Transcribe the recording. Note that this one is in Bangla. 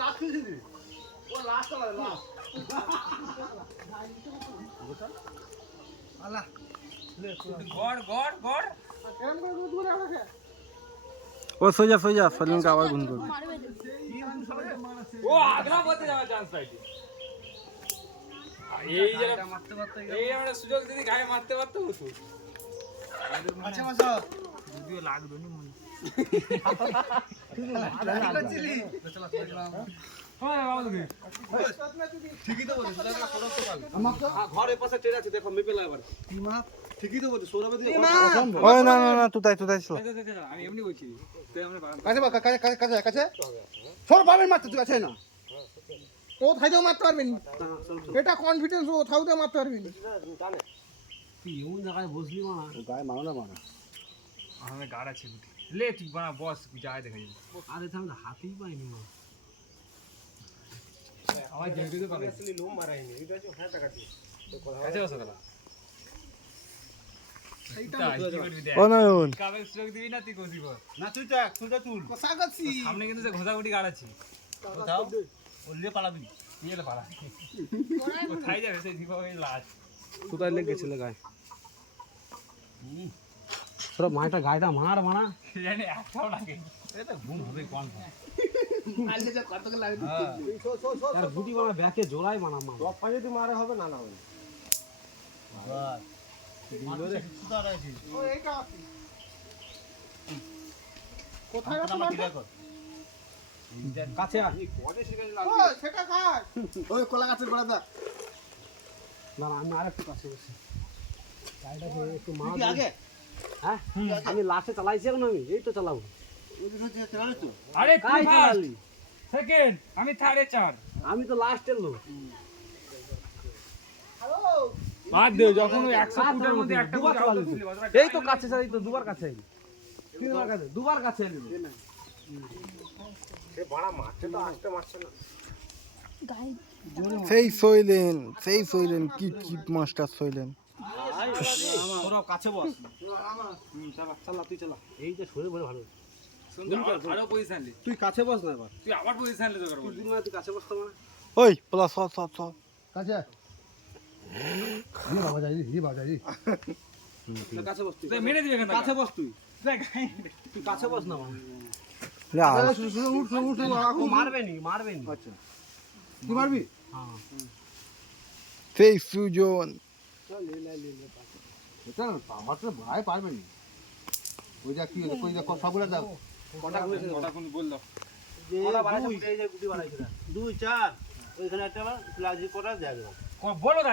লাস্ট খেয়েছিলি ও লাস্ট আলা লাস্ট আলা গড় গড় গড় কেমন করে দুধ করে আমাকে ও সোজা সলিমকে আবার গুণ করবে ও আগলা বলতে যাওয়ার চান্স পাইছে এই যারা মারতে মারতে এই আমরা সুযোগ যদি গায়ে মারতে মারতে হতো আচ্ছা মাসা যদিও লাগবে না মনে ঠিকই তো বলিস আমার তো ঘরে পাশে ট্রেন আছে দেখো মেপে লাগাবার কি মাছ ঠিকই তো বলিস সৌরভে দিয়ে ওই না তুই ছিল আমি এমনি বলছি তুই আমরা কাছে সর পাবেন মারতে তুই কাছে না ও থাইতেও মারতে পারবেন এটা কনফিডেন্স ও থাইতেও মারতে পারবেন তুই এমন জায়গায় বসলি মানা গায়ে মারো না মারা আমার গাড় আছে লে তুই বানা বস যায় দেখা যাবে আরে থাম হাতেই পাইনি মা আমার জেগে পাবে আসলে লোম মারাইনি এটা যে হ্যাঁ টাকা দিয়ে কাছে বসে গেল ও নয়ন কাবে সুযোগ দিবি না তুই কইবি না তুই তো তুলটা তুল সাগাছি সামনে কিন্তু যে ঘোষাগুটি গাড় আছে কোথাও ওলে পালাবি নিয়ে পালা কোথায় যাবে সেই দিব ওই লাশ কোথায় লেগে গেছিল গায়ে তোরা মাইটা গায়টা মার মানা জানি একটাও লাগে এটা ঘুম হবে কোন আজকে যা কত লাগে আর গুটি মারা ব্যাকে জোড়াই মানা মা সব পানি যদি মারা হবে না না হবে কোথায় কাছে আ সেটা খায় ওই কলা গাছের গোড়া দা না আমি আরেকটু কাছে বসি গাড়িটাকে একটু মার আগে হ্যাঁ আমি লাস্টে চালাইছি এখন আমি এই তো চালাবো আরে কাই তুই চালালি সেকেন্ড আমি থার্ডে চার আমি তো লাস্টের লোক বাদ দে যখন ওই 100 ফুটের মধ্যে একটা দুবার করে চালালি এই তো কাছে চালাই তো দুবার কাছে আইলি তিনবার কাছে দুবার কাছে আইলি সে বড় মারছে তো আসতে মারছে না সেই সইলেন কি মাস্টার সইলেন ওরা কাছে বস চালা তুই চালা এই যে সরে বলে ভালো আরো পজিশন লি তুই কাছে বস না এবার তুই আবার পজিশন লি দরকার বল তুই কাছে বসতো না ওই প্লাস সব কাছে কাছে বস তুই মেরে দিবে কেন কাছে বস তুই তুই কাছে বস না মারবে নি আচ্ছা তুই মারবি হ্যাঁ সেই সুজন এটা পাওয়ারটা ভাই পারবে না ওই যা কি কই দেখো সবগুলা দাও ওটা কোন বল দাও ওটা বানাইছে এই যে গুটি বানাইছে 2 4 ওইখানে একটা প্লাজি করা যায় বলো দাও